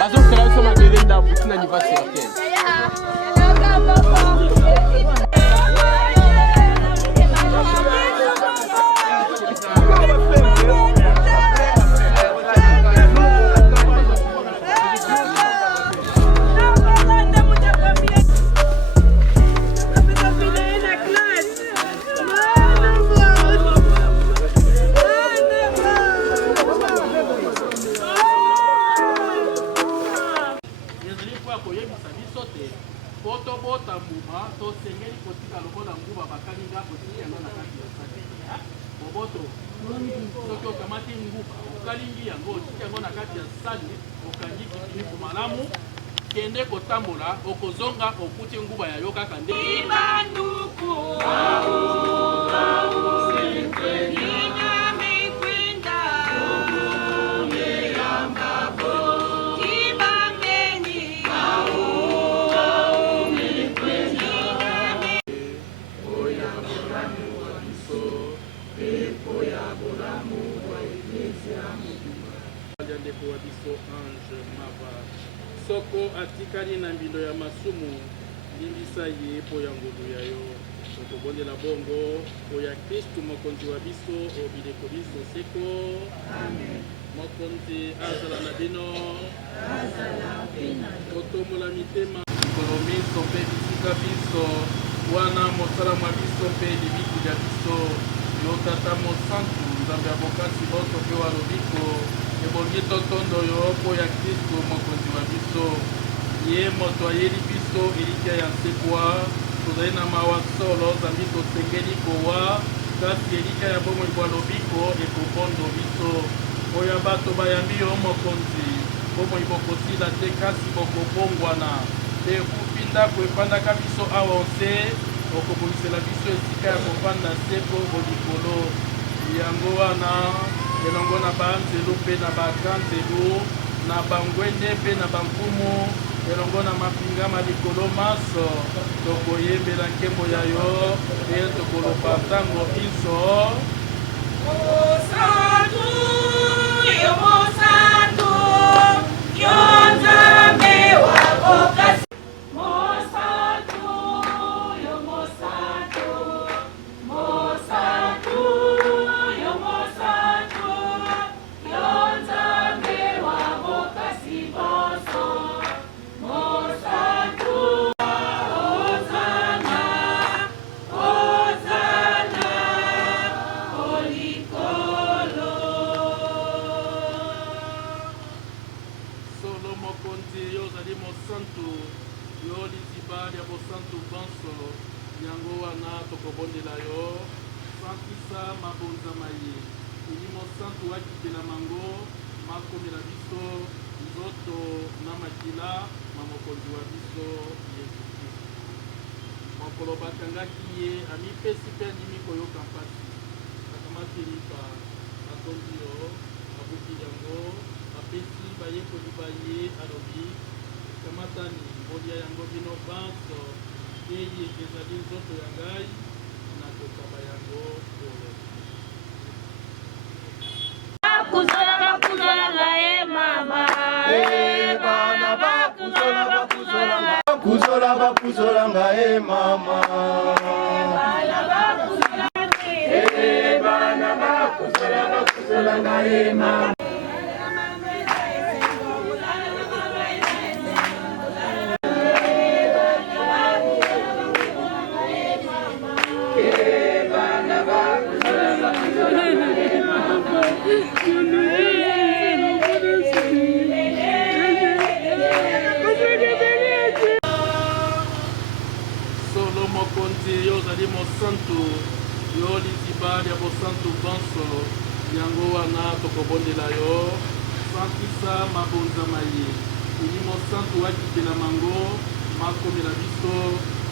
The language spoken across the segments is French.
bazokela biso mabele ndambu tina anniversaire te. Bota mbuba to sengeli kotika lokola nguba bakalinga kotika yango na kati ya saki boboto soki okamati nguba okalingi yango otika yango na kati ya saki okangi kifiniku malamu kende kotambola okozonga okuti nguba ya yo kaka nde soko atikali na mbindo ya masumu limbisa ye po ya ngolu ya yo tokobondela bongo po ya Kristu mokonzi wa biso obileko biso seko. Amen. Mokonzi azala na bino totombola mitema likolo miso mpe bisika biso wana mosala mwa biso mpe libiku ya biso yo tata mosantu nzambe ya bokasi boso mpe walobiko ebongi totondo yo po ya Kristu mokonzi wa biso ye moto ayeli biso elikya ya nsekwa tozali na mawa solo zambi tosengeli kowa kasi elikya ya bomoi bwa lobiko ekobondo biso oyo bato bayambi yo mokonzi bomoi bokosila te kasi bokobongwana mpe kupi ndako epandaka biso awonse okobongisela biso esika ya kovanda se po bolikolo yango wana elongo na banzelu mpe na bakanzelu na bangwende mpe na bankumu elongo na mapingama likolo maso tokoyembela nkembo ya yo mpe tokoloba ntango biso Mosantu, yo Mosantu, yo Nzambe wa bokasi. Mosantu, yo Mosantu, Mosantu, yo Mosantu, yo Nzambe wa bokasi boso. Mosantu, Hosanna, Hosanna, Olikolo. Solo mokonzi yo ozali mosantu yo liziba ya bosantu bonso yango wana tokobondela yo santisa mabonzama ye eli mosantu akitela mango makomela biso nzoto na makila ma mokonzi wa biso Yesu Kristo mokolo bakangaki ye amipesi mpe andimi koyoka mpasi akamateli pa atondi yo abuki yango apesi bayekoli baye alobi kamatani bolia yango bino banso eye ezali nzoto ya ngai na kokaba yango polo bakuzola ngai mama bana bakuzola ngai mama bana bakuzola ngai mama solo mokonzi yo ozali mosantu yo liziba ya bosantu bonso yango wana tokobondela yo santisa mabonzama ye eli mosantu akitela mango makomela biso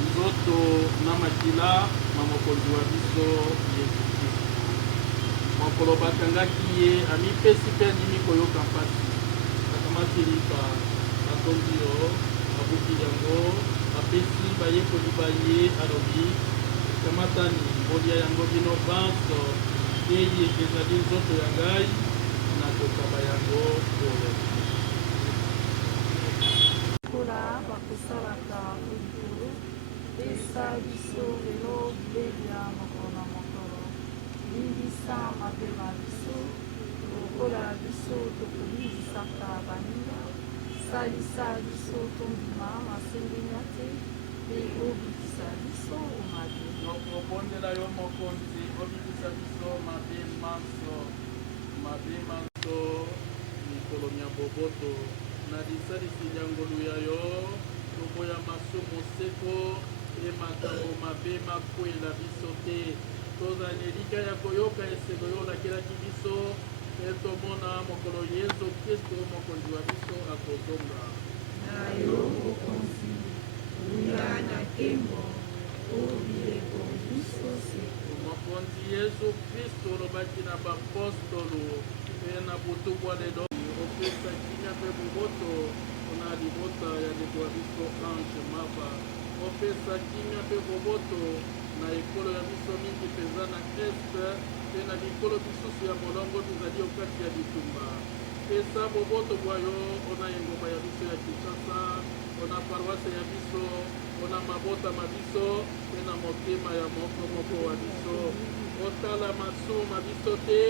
nzoto na makila ma mokonzi wa biso Yesu Kristo mokolo bakangaki ye amipesi mpe andimi koyoka mpasi akamateli pa atondi yo abuki yango apesi bayekoli baye alobi kamatani kolia yango bino banso eye ezali nzoto ya ngai na kokaba yango oyo kola bakosalaka likolo pesa biso lelo belia mokolo na mokolo limbisa mabe na biso lokola biso tokolindisaka baninga salisa biso tondima masengenya te mpe obikisa biso omabe okobondela yo mokonzi obikisa biso mabe manso mikolo mya boboto na lisalisi nyangolu ya yo toboya masumu seko e makambo mabe makwela biso te tozala elika ya koyoka eseko yo olakelaki biso e tomona mokolo yesu kristo mokonzi wa biso akozonga na yo mokonzi luya na nkembo obileko biso seko mokonzi yesu kristo olobaki na bapostolo mpe na butu bwa lelo opesa kimia mpe boboto mpona libota ya ndeko ya biso ange maba opesa kimia mpe boboto na ekolo ya biso mingi mpenza na este mpe na bikolo bisusu ya molongo tozali okati ya bitumba pesa boboto bwa yo mpona engumba ya biso ya kinshasa mpona paroise ya biso mpona mabota ma biso mpe na motema ya moko moko wa biso otala masumu ma biso te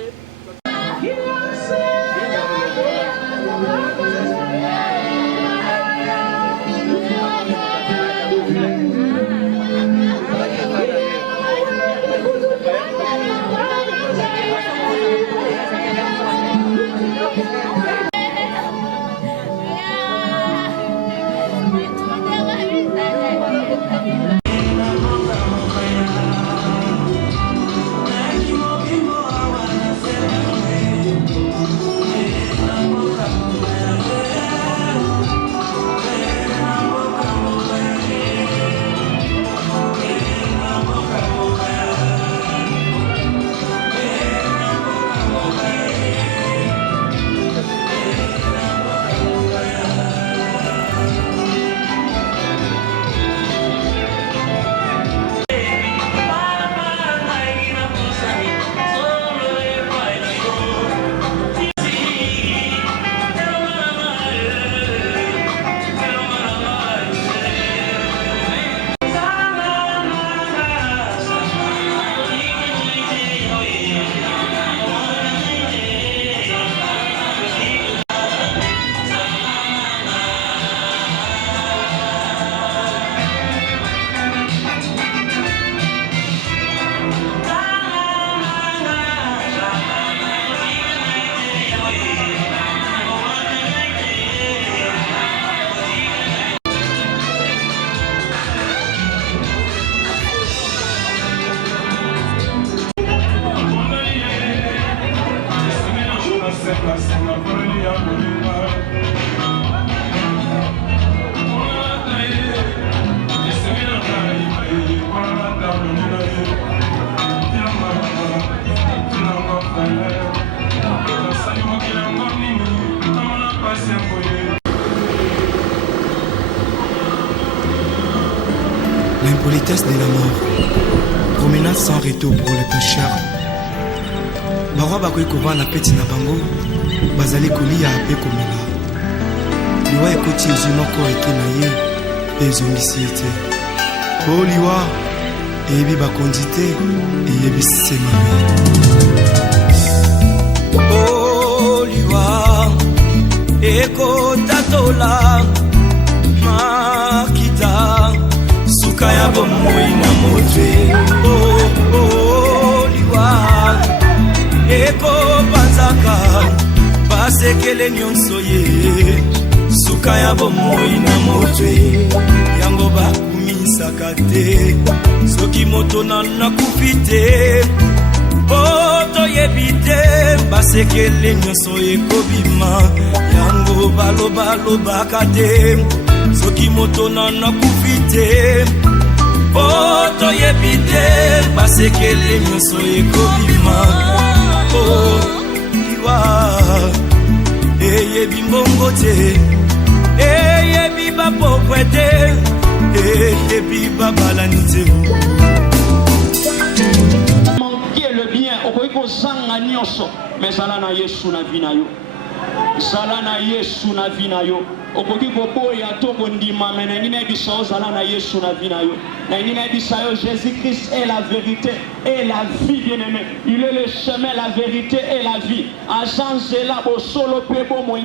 L'impolitesse de la mort, promenade sans retour pour les pécheurs. Barwa bakoki kovanda peti na bango bazali kolia mpe komela liwa ekoti ezwi moko eke na ye mpe ezongisi ye te po liwa eyebi bakonzi te eyebisi se mabe o liwa ekotatola makita suka ya bomoi na motwe o liwa ekopanzaka basekele nyonso ye suka ya bomoi na motwe yango bakumisaka te soki moto nakufi te po toyebi te basekele nyonso ekobima yango balobaka te soki moto nakufi te po toyebi te basekele nyonso ekobima o liwa eyebi mbongo te eyebi bapokwe te eyebi babalani te Manquer le bien, okoiko zanga nyonso, mais zala na Yesu na vie na yo. Zala na Yesu na vie na yo. Okoki koboya to kondima mais nangina biso zala na Yesu na vie na yo. Nangina biso Jésus-Christ est la vérité et la vie, bien-aimé. Il est le chemin, la vérité et la vie.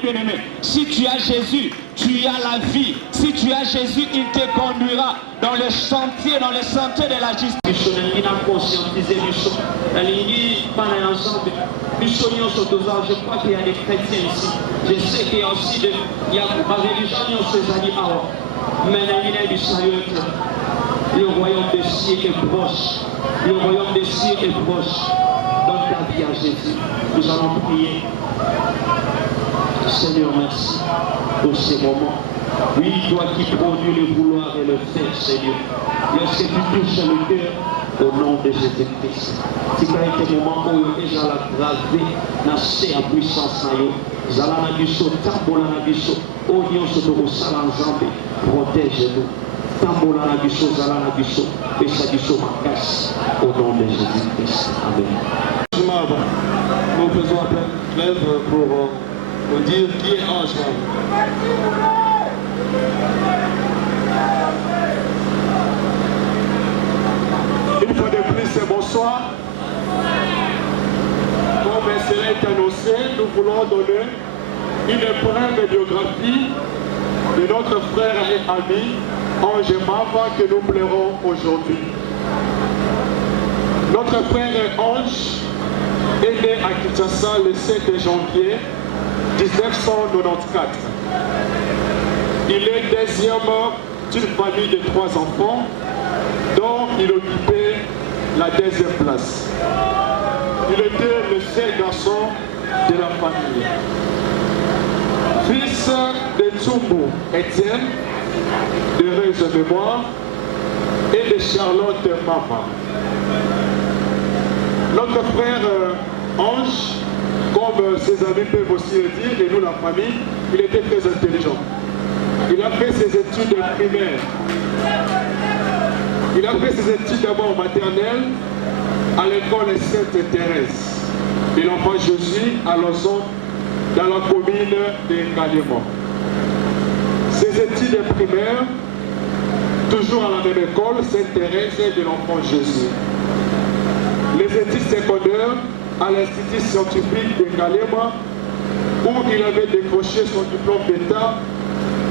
Bien-aimé. Si tu as Jésus, tu as la vie. Si tu as Jésus, il te conduira dans le sentier de la justice. Je crois qu'il y a des chrétiens ici. Je sais qu'il y a aussi des religions mais le royaume des cieux est proche. Le royaume des cieux est proche. Donne ta vie à Jésus. Nous allons prier. Seigneur, merci pour ces moments. Oui, toi qui produis le vouloir et le faire, Seigneur. Lorsque tu touches le cœur, au nom de Jésus-Christ. Si tu as été moment où tu as gravé dans cette puissance, Zala na biso, tambola na biso, oignon se doit s'alancer, protège-nous. Tambola na biso, zala na biso, et sa biso makas, au nom de Jésus-Christ. Amen. Nous faisons appel pour vous dire qui est Ange. Une fois de plus, c'est bonsoir. Comme cela est annoncé, nous voulons donner une brève biographie de notre frère et ami Ange Mava que nous pleurons aujourd'hui. Notre frère Ange est né à Kinshasa le 7 janvier 1994. Il est deuxième d'une famille de 3 enfants, dont il occupait la deuxième place. Il était le seul garçon de la famille. Fils de Tsumbo Étienne, d'heureuse mémoire, et de Charlotte Mama. Notre frère Ange, comme ses amis peuvent aussi le dire, et nous la famille, il était très intelligent. Il a fait ses études primaires. Il a fait ses études d'abord maternelles à l'école Sainte-Thérèse de l'enfant Jésus à Lozon, dans la commune de Kalema. Ses études primaires, toujours à la même école, Sainte-Thérèse de l'enfant Jésus. Les études secondaires à l'Institut scientifique de Kalema, où il avait décroché son diplôme d'État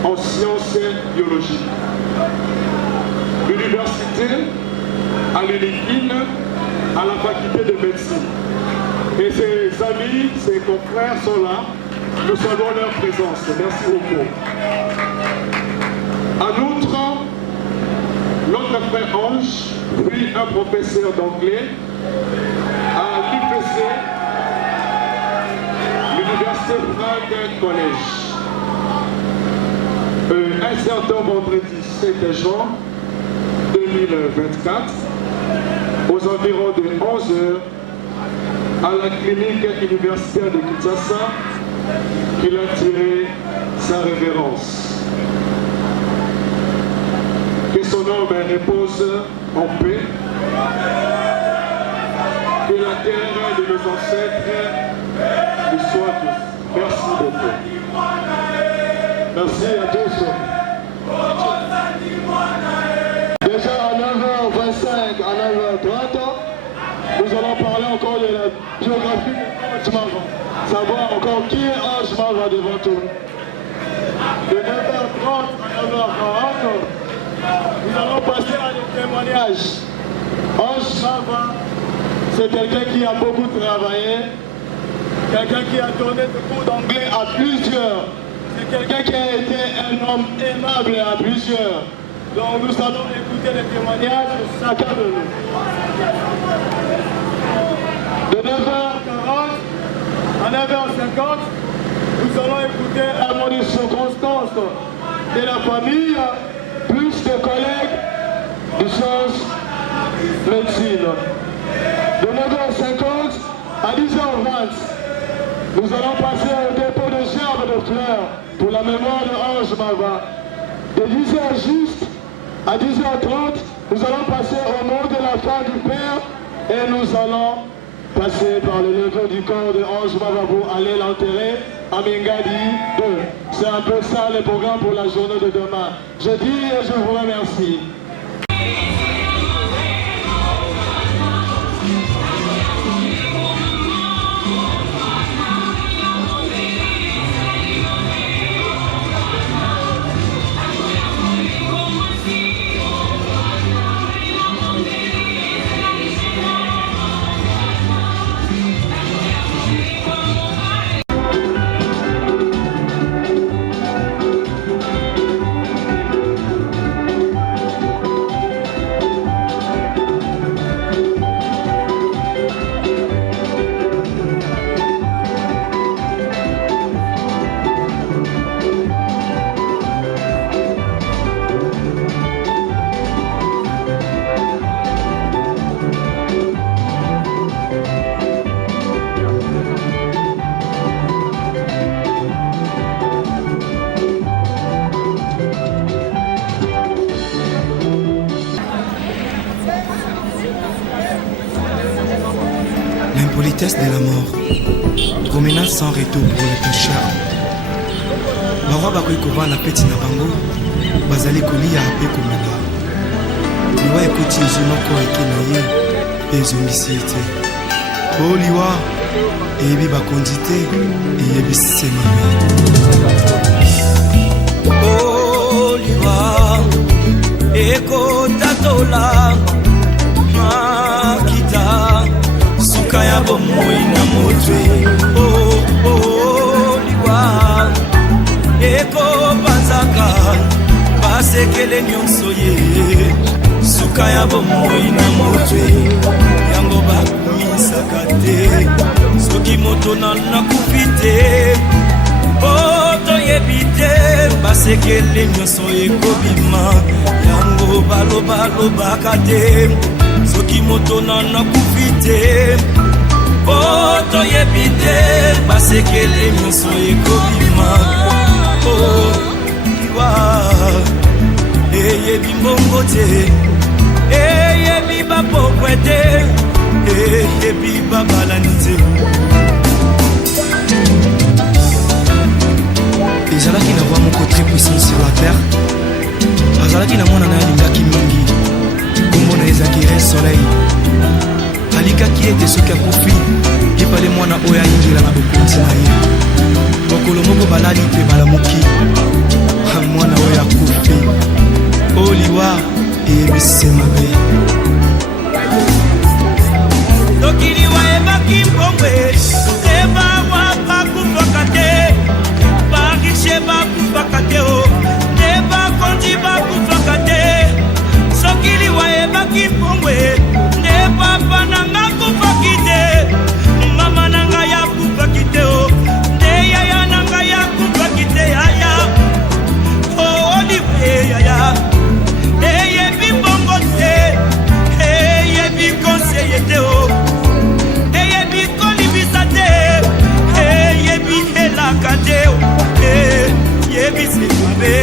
en sciences biologiques. L'université à l'UNIKIN, à la faculté de médecine. Et ses amis, ses confrères sont là. Nous saluons leur présence. Merci beaucoup. En outre, notre frère Ange fut un professeur d'anglais à l'UPC, l'Université Franck College. Un certain vendredi 7 juin 2024, aux environs de 11 h, à la clinique universitaire de Kinshasa, qu'il a tiré sa révérence. Que son âme repose en paix. Que la terre de nos ancêtres nous soit tous. Merci beaucoup. Merci à tous. Déjà à 9h25, à 9h30, nous allons parler encore de la biographie d'Ange Mava. Savoir encore qui est Ange Mava devant nous. De 9h30 à 9h40, nous allons passer à des témoignages. Ange Mava, c'est quelqu'un qui a beaucoup travaillé, quelqu'un qui a donné des cours d'anglais à plusieurs. C'est quelqu'un qui a été un homme aimable à plusieurs. Donc nous allons écouter les témoignages de chacun de nous. De 9h40 à 9h50, nous allons écouter un mot de circonstance de la famille, plus de collègues de sciences médecine. De 9h50 à 10h20, nous allons passer au dépôt de gerbes de fleurs pour la mémoire de Ange Mava. De 10h juste à 10h30, nous allons passer au nom de la femme du Père Et nous allons passer par le levée du corps de Ange Baba pour aller l'enterrer à Mingadi 2. C'est un peu ça le programme pour la journée de demain. Je dis et je vous remercie. L'impolitesse de la mort, promenade sans retour pour les pécheurs. Barwa bakoki kovanda peti na bango bazali kolia ape komela. Liwa ekoti ezwi moko eke na ye mpe ezongisi ye te. O liwa eyebi bakonzi te eyebisi mabe. O liwa ekotatola makita suka ya bomoi na motwe. O liwa ekopanzaka basekele nyonso ye suka ya bomoi na motwe yango bakumisaka te soki moto nakufi te po toyebi te basekele nyonso ekobima yango balobalobaka te soki moto nakufi te po toyebi te basekele nyonso ekobima. Liwa eyebi mbongo te eyebi bapokwe te eyebi babalani te. ezalaki na roi moko très puissant sur la terre, azalaki na mwana na ye alingaki mingi, kombo na ezalaki re soleil. Alikaki ete soki akufi epale mwana oyo ayingela na bokonzi na ye. Mokolo moko balali mpe balamuki mwana oyo akufi. O liwa eyebisi mabe. Soki liwa ebaki mbongwe ebawa bakufaka te barishe bakufaka te te bakonzi bakufaka te. Soki liwa ebaki mbongwe nde papa nanga kufaki te mama nanga yakufaki te nde yaya nanga yakufaki te yaya. O liwa yaya eyebi mbongo te eyebi konseye te eyebi kolibisa te eyebi elaka te eyebi semabe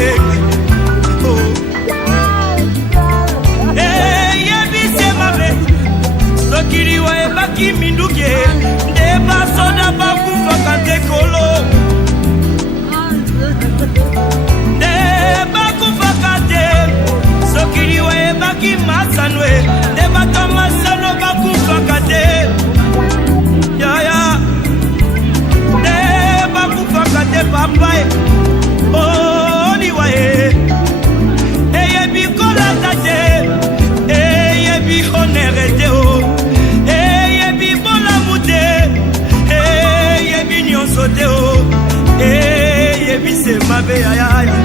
eyebi semabe. Soki liwa ebaki minduke nde basoda bakufaka te kolo nde bakufaka te. Soki liwa ebaki masanwe nde bato masano bakufaka te yaya nde bakufaka te papa. O liwa eyebi kolata te eyebi honere te eyebi bolamu te eyebi nyonso te eyebi semabe yaya.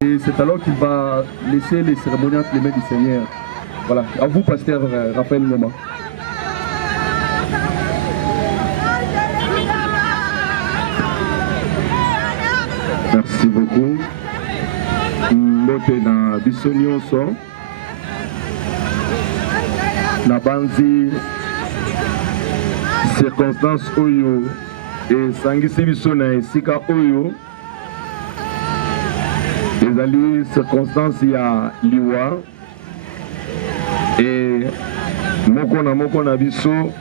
Et c'est alors qu'il va laisser les cérémonies entre les mains du Seigneur. Voilà, à vous, pasteur Raphaël Ngoma. Merci beaucoup. Mbote na biso nyonso na banzi circonstance oyo esangisi biso na esika oyo ezali circonstance ya liwa e moko na biso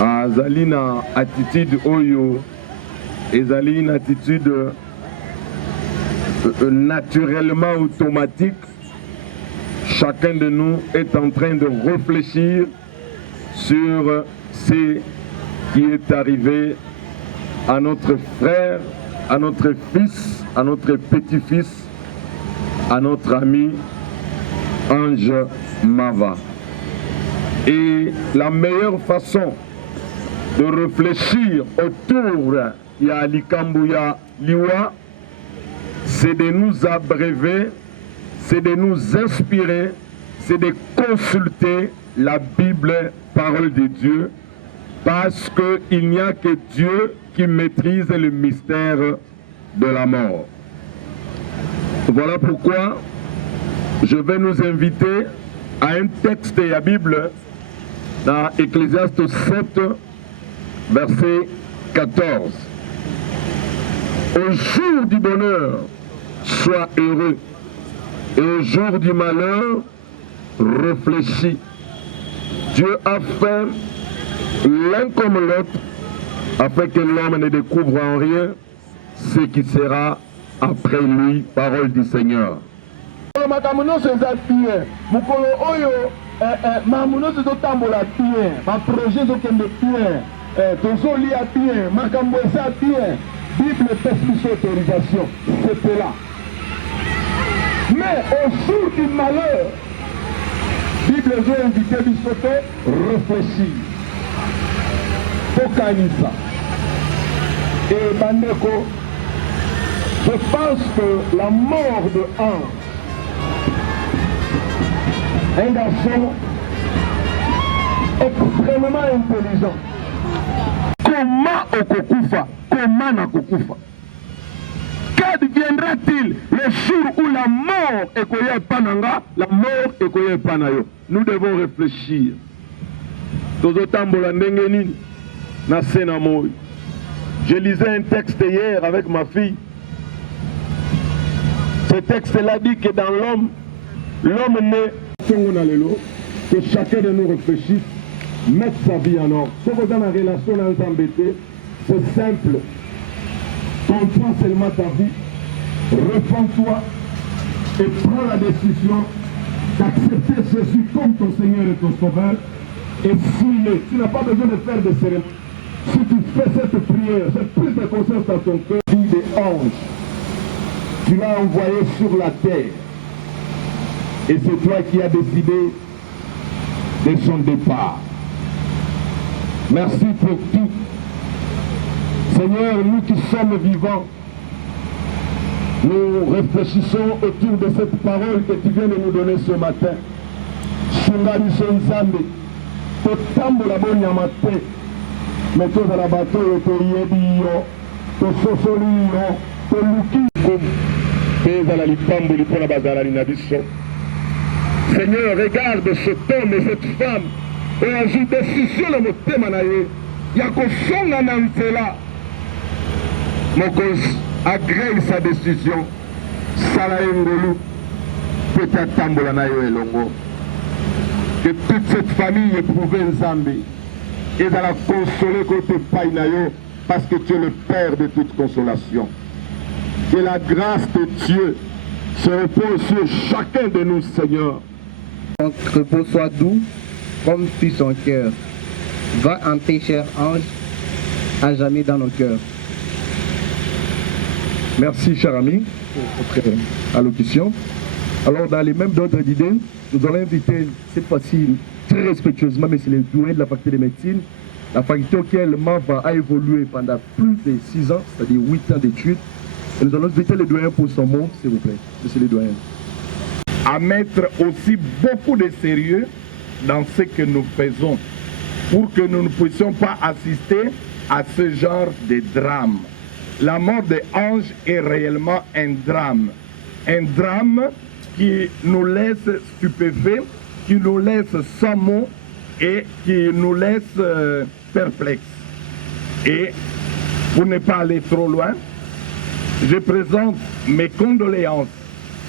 azali na attitude oyo ezali une attitude naturellement automatique. Chacun de nous est en train de réfléchir sur ce qui est arrivé à notre frère, à notre fils, à notre petit-fils, à notre ami Ange Mava. Et la meilleure façon de réfléchir autour ya likambo ya liwa, c'est de nous abreuver, c'est de nous inspirer, c'est de consulter la Bible, parole de Dieu, parce qu'il n'y a que Dieu qui maîtrise le mystère de la mort. Voilà pourquoi je vais nous inviter à un texte de la Bible dans Ecclésiaste 7, verset 14. Au jour du bonheur, sois heureux, et au jour du malheur, réfléchis. Dieu a fait l'un comme l'autre, afin que l'homme ne découvre en rien ce qui sera après lui, parole du Seigneur. Bible plus autorisation, c'était là. Mais au jour du malheur, Bible veut inviter Bissoto réfléchir. Fokanisa. Et Bandeko, je pense que la mort de un garçon extrêmement intelligent. Comment Okokufa? Comment Nakokufa? Qu'adviendra-t-il le jour où la mort est koye pananga, la mort est koye panayo? Nous devons réfléchir. Je lisais un texte hier avec ma fille. Ce texte-là dit que dans l'homme naît que chacun de nous réfléchisse, mette sa vie en ordre. Si vous avez une relation dans l'embêté, c'est simple. Comprends seulement ta vie, réponds-toi et prends la décision d'accepter Jésus comme ton Seigneur et ton Sauveur et suis-le. Tu n'as pas besoin de faire de cérémonie. Si tu fais cette prière, cette prise de conscience dans ton cœur, fille des anges, tu l'as envoyé sur la terre et c'est toi qui as décidé de son départ. Merci pour tout. Seigneur, nous qui sommes vivants, nous réfléchissons autour de cette parole que tu viens de nous donner ce matin. Shungari Shenzambe, Totambo la Bonyamate, Meto la bateau, Toyebi, Tososoli, lipamboli mpona bazalani na biso. Seigneur, regarde cet homme et cette femme oyo azwi décision na motema na ye ya kosonga na nzela. Mokonzi agrée sa décision, sala ye ngolu mpo ete atambola na yo elongo. Que toute cette famille éprouve Nzambe ezala consolée côté epai na yo, parce que tu es le Père de toute consolation. Que la grâce de Dieu se repose sur chacun de nous, Seigneur. Ton repos soit doux comme fut son cœur. Va en paix, cher ange, à jamais dans nos cœurs. Merci, cher ami, pour votre allocution. Alors, dans les mêmes ordres d'idées, nous allons inviter cette fois-ci très respectueusement, mais c'est le doyen de la faculté de médecine, la faculté auquel Mava a évolué pendant plus de 6 ans, c'est-à-dire 8 ans d'études. Et nous allons inviter le doyen pour son mot, s'il vous plaît, monsieur le doyen. À mettre aussi beaucoup de sérieux dans ce que nous faisons, pour que nous ne puissions pas assister à ce genre de drame. La mort des anges est réellement un drame qui nous laisse stupéfaits, qui nous laisse sans mots et qui nous laisse perplexes. Et pour ne pas aller trop loin, je présente mes condoléances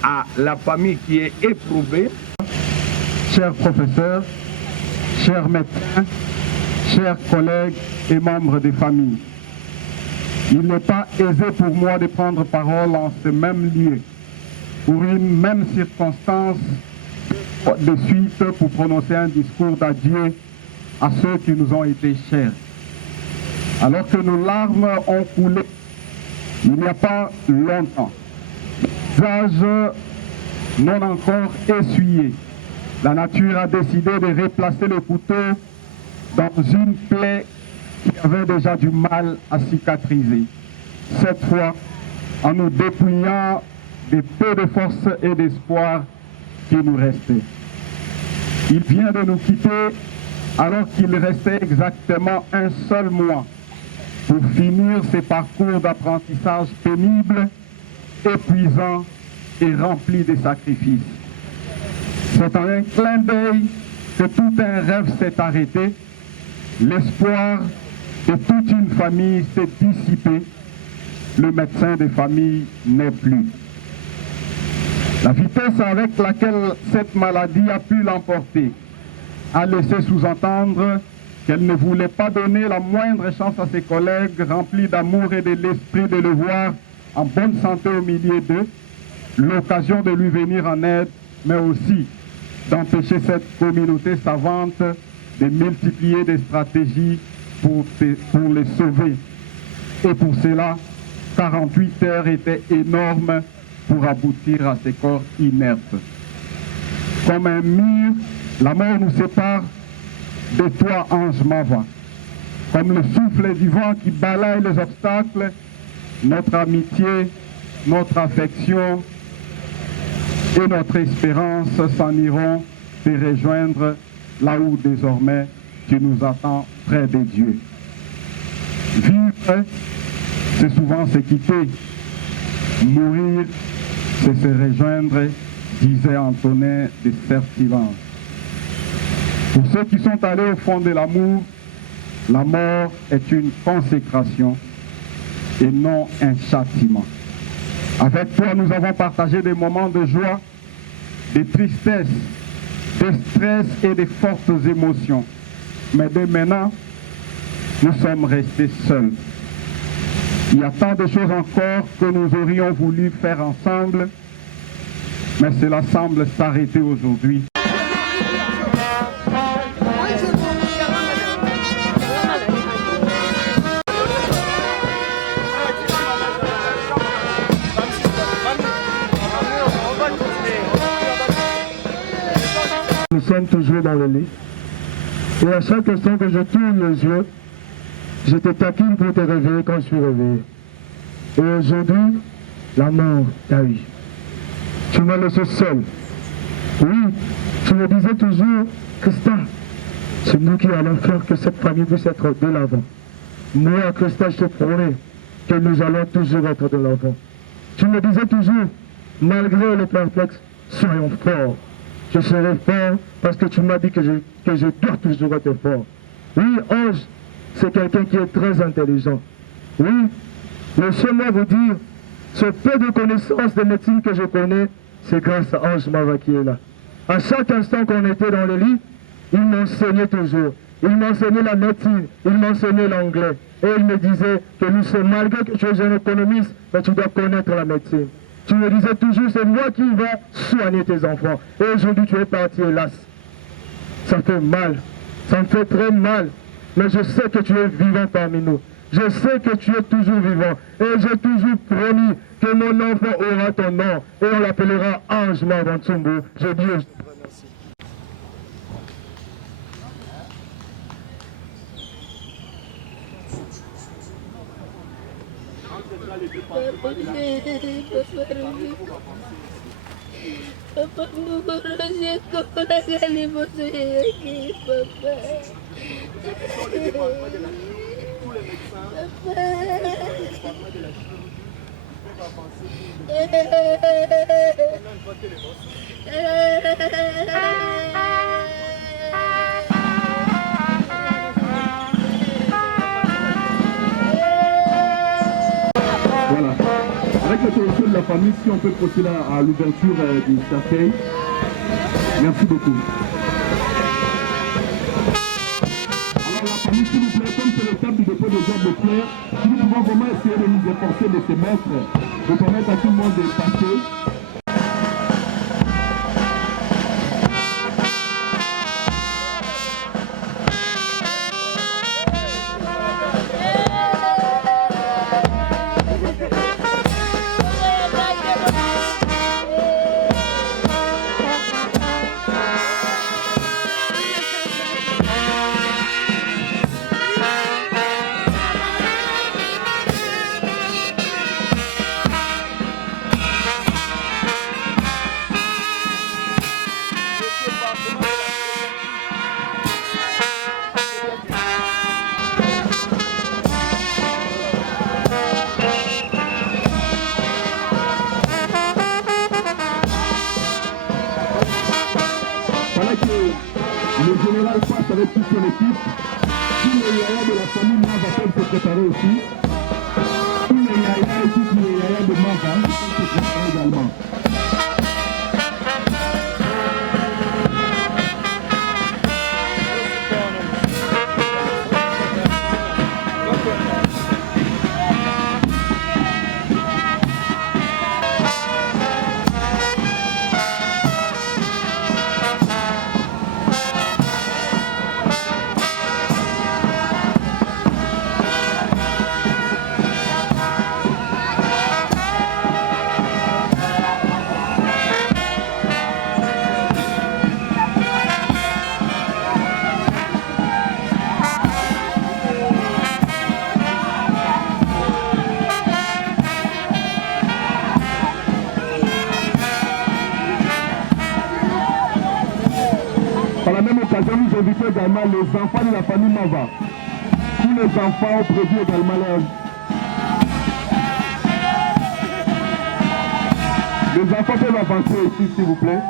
à la famille qui est éprouvée. Chers professeurs, chers médecins, chers collègues et membres des familles, il n'est pas aisé pour moi de prendre parole en ce même lieu, pour une même circonstance de suite, pour prononcer un discours d'adieu à ceux qui nous ont été chers. Alors que nos larmes ont coulé il n'y a pas longtemps, visages non encore essuyés, la nature a décidé de replacer le couteau dans une plaie qui avait déjà du mal à cicatriser. Cette fois, en nous dépouillant des peu de force et d'espoir qui nous restaient. Il vient de nous quitter alors qu'il restait exactement un seul mois pour finir ces parcours d'apprentissage pénibles, épuisants et remplis de sacrifices. C'est en un clin d'œil que tout un rêve s'est arrêté, l'espoir de toute une famille s'est dissipé, le médecin de famille n'est plus. La vitesse avec laquelle cette maladie a pu l'emporter a laissé sous-entendre qu'elle ne voulait pas donner la moindre chance à ses collègues remplis d'amour et de l'esprit de le voir en bonne santé au milieu d'eux, l'occasion de lui venir en aide, mais aussi d'empêcher cette communauté savante de multiplier des stratégies pour les sauver. Et pour cela, 48 heures étaient énormes pour aboutir à ces corps inertes. Comme un mur, la mort nous sépare de toi, ange Mava. Comme le souffle du vent qui balaye les obstacles, notre amitié, notre affection et notre espérance s'en iront te rejoindre là où désormais tu nous attends près de Dieu. Vivre, c'est souvent se quitter. Mourir, c'est se rejoindre, disait Antonin de Sertillange. Pour ceux qui sont allés au fond de l'amour, la mort est une consécration et non un châtiment. Avec toi, nous avons partagé des moments de joie, de tristesse, de stress et de fortes émotions. Mais dès maintenant, nous sommes restés seuls. Il y a tant de choses encore que nous aurions voulu faire ensemble, mais cela semble s'arrêter aujourd'hui. Nous sommes toujours dans le lit. Et à chaque instant que je tourne les yeux, je te taquine pour te réveiller quand je suis réveillé. Et aujourd'hui, la mort t'a eu. Tu m'as laissé seul. Oui, tu me disais toujours, Christa, c'est nous qui allons faire que cette famille puisse être de l'avant. Moi, Christa, je te promets que nous allons toujours être de l'avant. Tu me disais toujours, malgré les perplexes, soyons forts. Je serai fort parce que tu m'as dit que je dois toujours être fort. Oui, Ange, c'est quelqu'un qui est très intelligent. Oui, laissez-moi vous dire, ce peu de connaissances de médecine que je connais, c'est grâce à Ange Mava qui est là. À chaque instant qu'on était dans le lit, il m'enseignait toujours. Il m'enseignait la médecine, il m'enseignait l'anglais. Et il me disait que nous sommes, malgré que tu es un économiste, mais tu dois connaître la médecine. Tu me disais toujours, c'est moi qui vais soigner tes enfants. Et aujourd'hui, tu es parti, hélas. Ça fait mal. Ça me fait très mal. Mais je sais que tu es vivant parmi nous. Je sais que tu es toujours vivant. Et j'ai toujours promis que mon enfant aura ton nom. Et on l'appellera Ange Mavantsumbu. Je dis... Papa, mengurusnya kepala kali saya lagi, Papa. Voilà. Avec l'autorité de la famille, si on peut procéder à l'ouverture du cercueil. Merci beaucoup. Alors la famille, s'il vous plaît, comme c'est le table du dépôt des herbes de pierre, si nous pouvons vraiment essayer de nous efforcer de se mettre, de permettre à tout le monde de passer. Le général passe avec toute son équipe. Tous les yaya de la famille Mava peuvent se préparer aussi. Tous les yaya et tous les yaya de Mava peuvent se préparer également. Par la même occasion, nous invitons également les enfants de la famille Mava. Tous les enfants ont prévu également leur... Les enfants peuvent avancer ici, s'il vous plaît.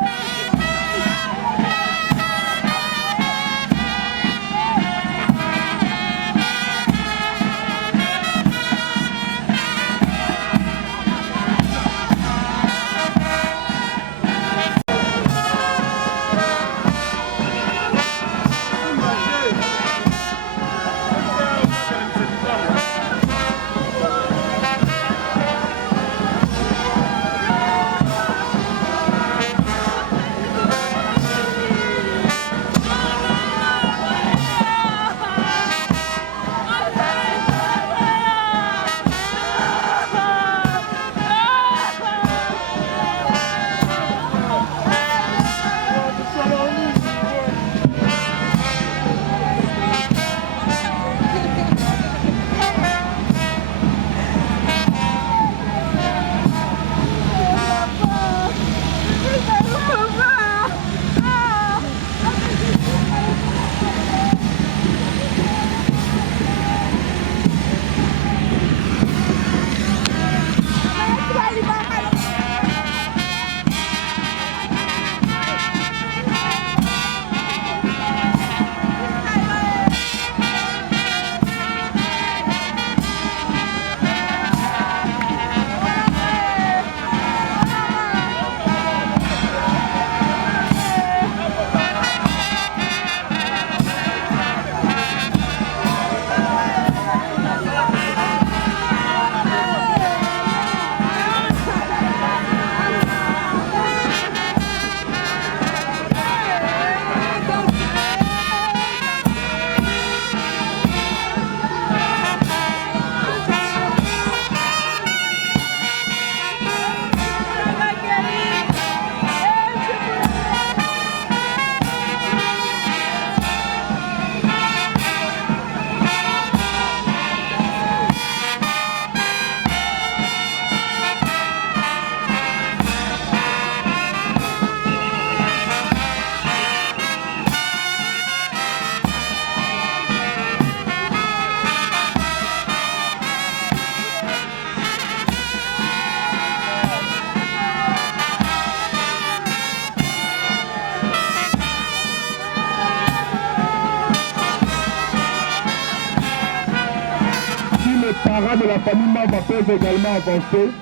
parents de la famille Mava peuvent également avancer.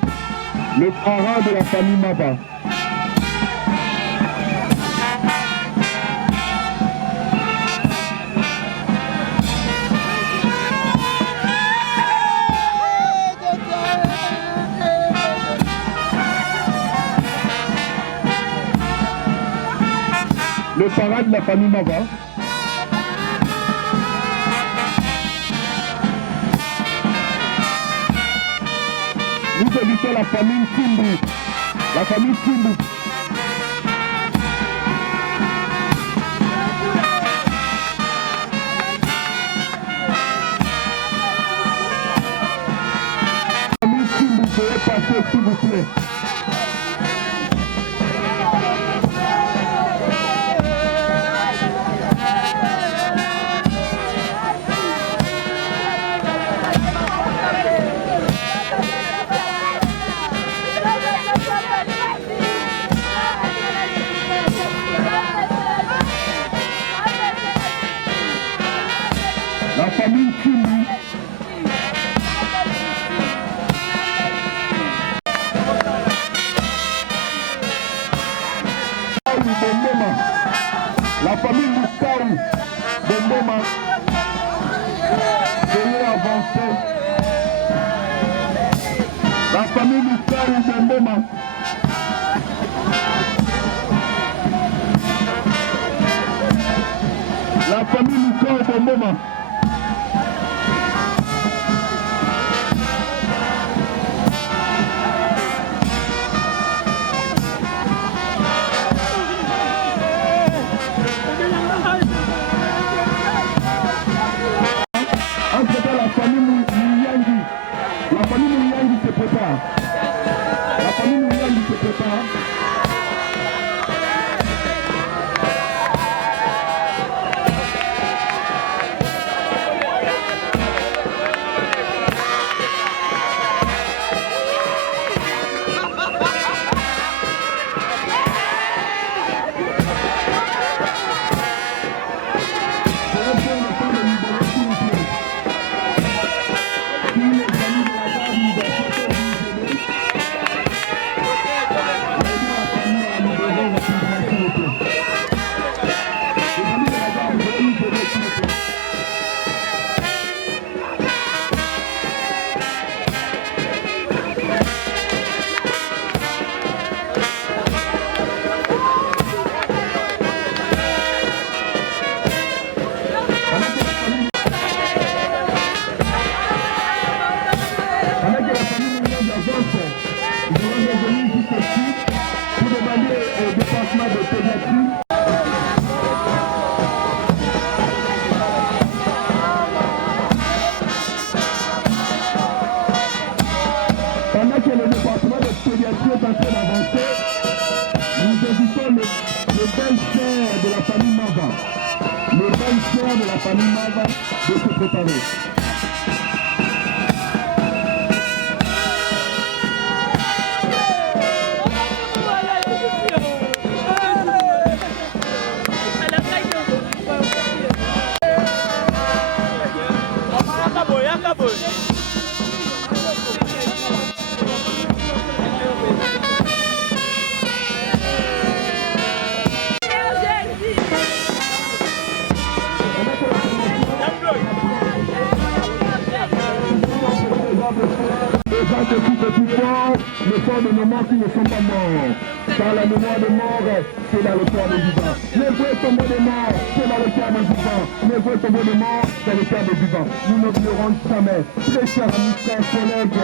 Les parents de la famille Mava. Le parrain de la famille Mava. Nous invitons la famille Kimbu. La famille Kimbu. La famille Kimbu, veuillez passer s'il vous plaît. La famille Kimi. La famille Moussaou de Mboma. Veuillez avancer. La famille Moussaou de Mboma. La famille Moussaou de Mboma. La famille Mouyangi se prépare. La famille Mouyangi se prépare. Pendant que le département de pédiatrie est en train d'avancer, nous invitons le belle-sœur de la famille Mava, le belle-sœur de la famille Mava de se préparer. De tout petit fort, le fort de nos morts qui ne sont pas morts. Car la mémoire des morts, c'est dans le cœur des vivants. Le vrai tombeau des morts, c'est dans le cœur des vivants. Le vrai tombeau des morts, c'est dans le cœur des vivants. Nous n'oublierons jamais. Très chers amis, frères, collègues,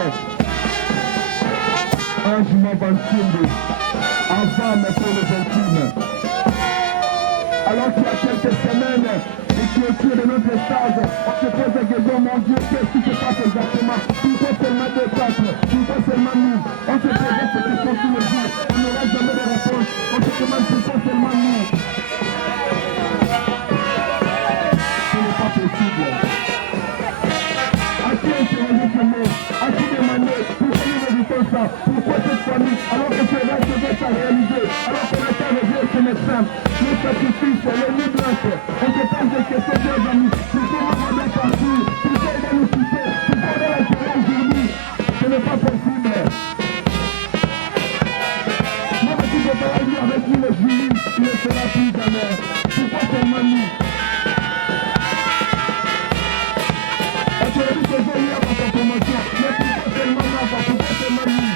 Ange Mavantimbe, avant mais pour les intimes. Alors qu'il y a quelques semaines, et qui est de notre stage, on se pose la question, mon Dieu, qu'est-ce qui se passe exactement? Pourquoi seulement deux peuples? Pourquoi seulement nous? On se pose cette question tous les jours, on n'aura jamais de réponse. On se demande pourquoi seulement nous? Ce n'est pas possible. À qui interroger ce mot? À qui demander? Pourquoi nous méritons ça? Pourquoi cette famille? Alors que ce rêve devait être réalisé, alors qu'on n'a pas réglé ce médecin, les sacrifices, les nuits blanches, on se pose des questions, chers amis. Pourquoi on va partout? Pourquoi on va nous quitter? Pourquoi on va la n'est pas possible. Même si je travaille avec lui le jury, il ne sera plus jamais. Pourquoi seulement lui? Et tu as dit que j'ai eu à ta promotion. Mais pourquoi seulement là? Pourquoi seulement lui?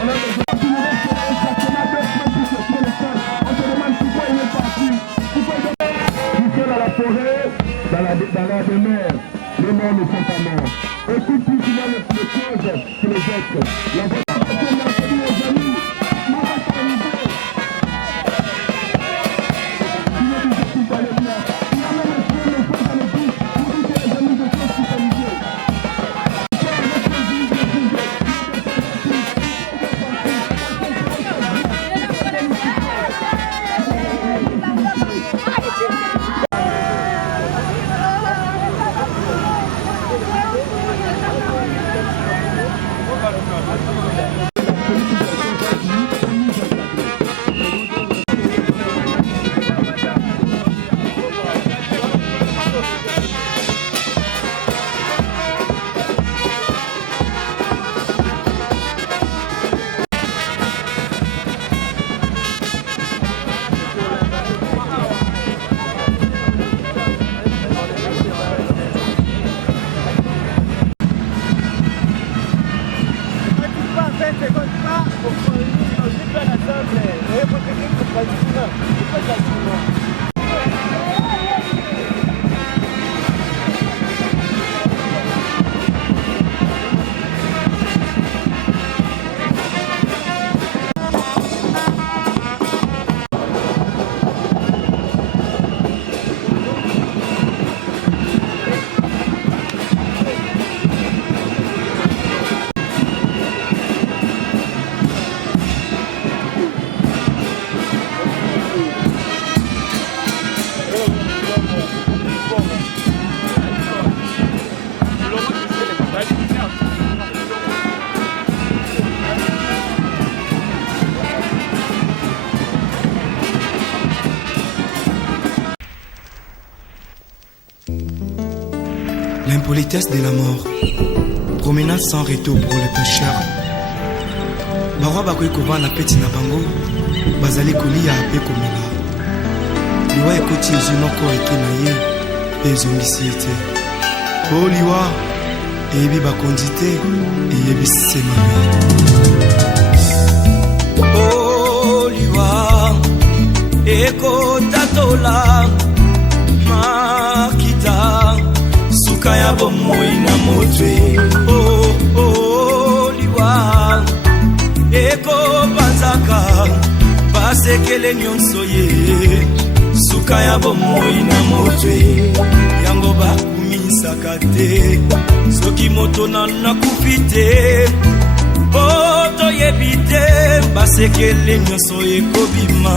On a besoin de nous rester exactement 2 semaines pour se faire le sol. On se demande pourquoi il est parti. Pourquoi il est parti dans la forêt, dans la demeure. Les morts ne sont pas morts. Écoute plus souvent les choses que les autres. La voix de la famille aux amis, nous va s'arriver. Il y a des hospitaliers. Il y a même un frère, les frères dans le bus, pour dire que les amis de sont hospitalisés. L'impolitesse de la mort. Promenade sans retour pour les pécheurs. Barwa bakoy kovana peti na bango. Bazali kolia ape komela. Liwa ekoti ezunoko ekena ye. Ezongisi ete. Oh liwa. Eyebi bakondi te. Eyebi semame. Oh liwa. Eko tatola. Makita. Kaya bomoi na motwe. Oh oh liwa. Eko banzaka. Basekele nyonso ye. Sukaya bomoi na motwe. Yango bakumisaka te. Soki moto na nakufite. Poto yebite. Basekele nyonso ekobima.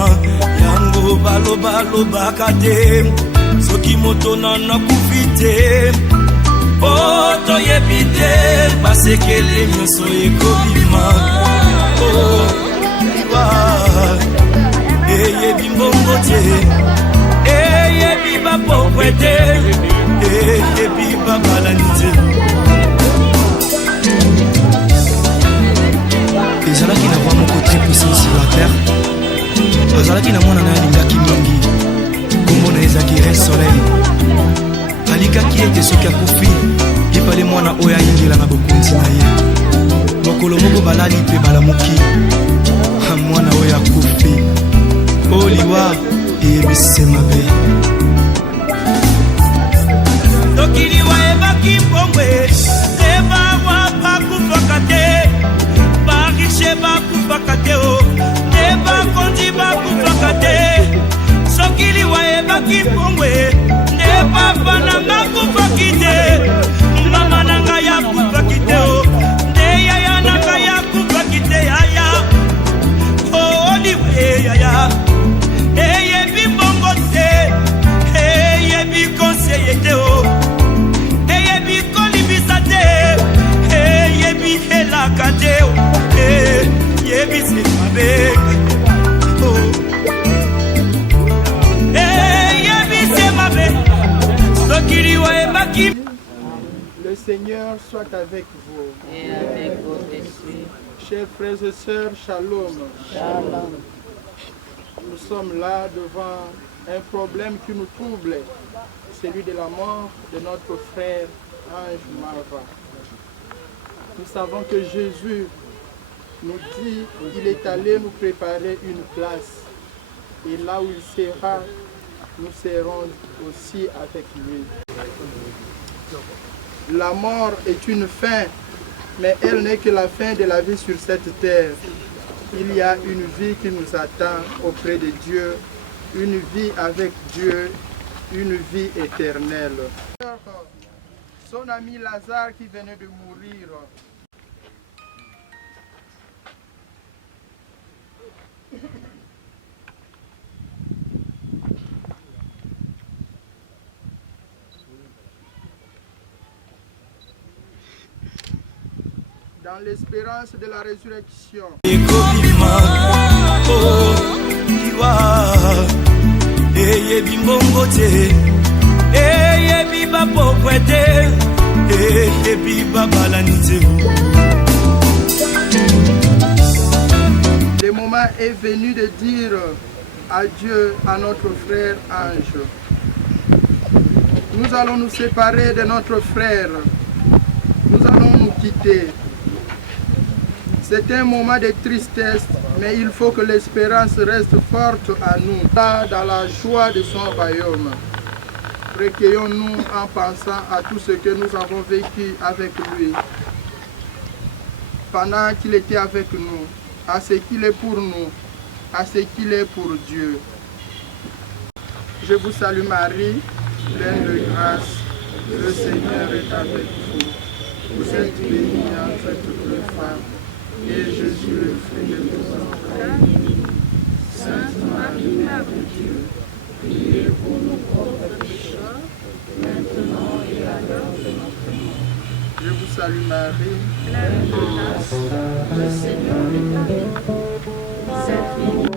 Yango baloba te. Soki moto na nakufite. Poto yebite. Basekele nyonso ekobima. Oh liwa. Eyebi mbongo te. Eyebi bapokwe te. Eyebi babalani te. Ezalaki na roi moko très puissant sur la terre. Azalaki na mwana na alingaki mingi. Kombo na ezaki Rei Soleil. Alikaki ete soki akufi epale mwana oyo ayingela na bokonzi na ye. Mokolo moko balali mpe balamuki mwana oyo akufi. O liwa eyebisi mabe. Soki liwa ebaki mbongwe ebawa bakufaka te. Barishe bakufaka te o. Ebakondi bakufaka te. Soki liwa ebaki mbongwe papa nanga kufaki te. Mama nanga ya kufaki te o. Yaya nanga ya kufaki te yaya. Oh liwe yaya. Eyebi mbongo te. Eyebi konseye te o. Eyebi kolibisa te. Eyebi helaka te o. Eyebi semabe. Eyebi semabe. Sokiri wa Seigneur soit avec vous. Et avec votre esprit. Chers frères et sœurs, shalom. Shalom. Nous sommes là devant un problème qui nous trouble, celui de la mort de notre frère Ange Marva. Nous savons que Jésus nous dit qu'il est allé nous préparer une place. Et là où il sera, nous serons aussi avec lui. La mort est une fin, mais elle n'est que la fin de la vie sur cette terre. Il y a une vie qui nous attend auprès de Dieu, une vie avec Dieu, une vie éternelle. Son ami Lazare qui venait de mourir. Dans l'espérance de la résurrection. Le moment est venu de dire adieu à notre frère Ange. Nous allons nous séparer de notre frère. Nous allons nous quitter. C'est un moment de tristesse, mais il faut que l'espérance reste forte à nous. Dans la joie de son royaume, recueillons-nous en pensant à tout ce que nous avons vécu avec lui. Pendant qu'il était avec nous, à ce qu'il est pour nous, à ce qu'il est pour Dieu. Je vous salue Marie, pleine de grâce, le Seigneur est avec vous. Vous êtes bénie entre toutes les femmes. Et Jésus, le fruit de vos entrailles, Sainte Marie, Mère de Dieu, priez pour nous pauvres pécheurs, maintenant et à l'heure de notre mort. Je vous salue Marie, pleine de grâce, le Seigneur est avec vous. Vous êtes bénie.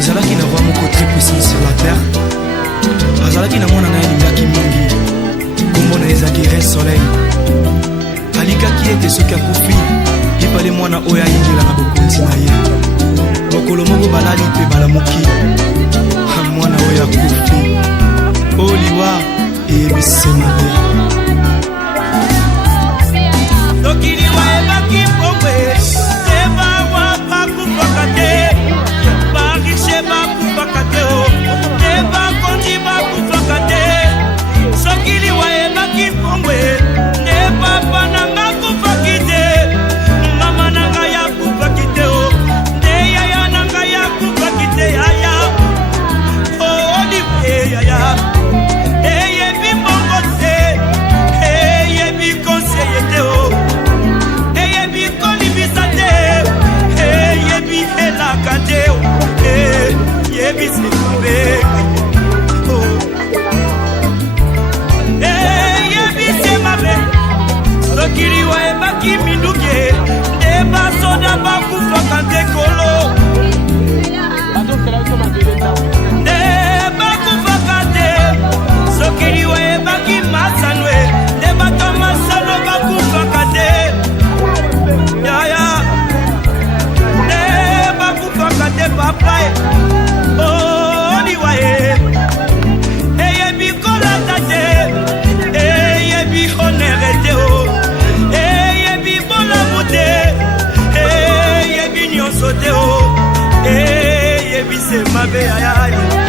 ezalaki na roi moko très puissant sur la terre, azalaki na mwana na ye alingaki mingi, kombo na ezalaki Rei Soleil. Alikaki ete soki akufi lipale mwana oyo ayingela na bokonzi na ye. Mokolo moko balali mpe balamuki mwana oyo akufi, oyo liwa eyebisi mabe. soki liwa ebaki mpongwe ebawa bakufaka te, barishe bakufaka te, te bakonzi bakufaka te. Soki liwa ebaki mpongwe nde papa nanga akufaki te, mama nanga yakufaki te, nde yaya nanga yakufaki te. Yaya olive yaya eyebi mbongo te, eyebi konseye te, eyebi kolibisa te, eyebi elaka te, eyebi sekabe, eyebi semabe. Soki liwa ebaki minduke nde basoda bakufaka te kolo, nde bakufaka mabe ayayo